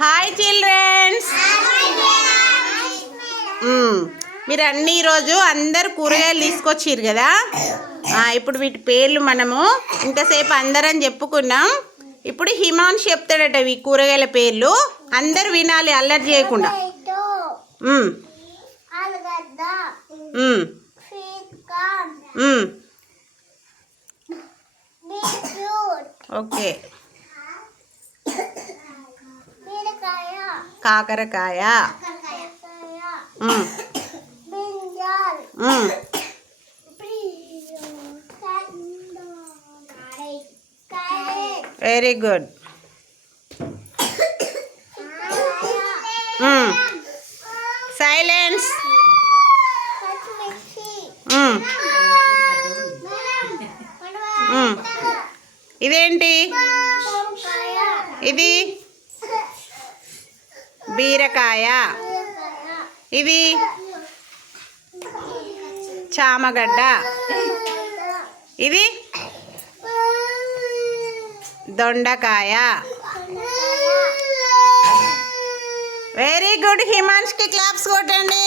Hi children's. మీరు అన్ని ఈరోజు అందరు కూరగాయలు తీసుకొచ్చిర్రు కదా. ఇప్పుడు వీటి పేర్లు మనము ఇంతసేపు అందరం చెప్పుకున్నాం. ఇప్పుడు హిమాంష్ చెప్తాడట ఈ కూరగాయల పేర్లు. అందరు వినాలి, అల్లరి చేయకుండా. ఓకే. కాకరకాయ, వెరీ గుడ్. సైలెన్స్. ఇదేంటి? ఇది బీరకాయ, ఇది చామగడ్డ, ఇది దొండకాయ. Very good. హిమాంష్కి క్లాప్స్ కొట్టండి.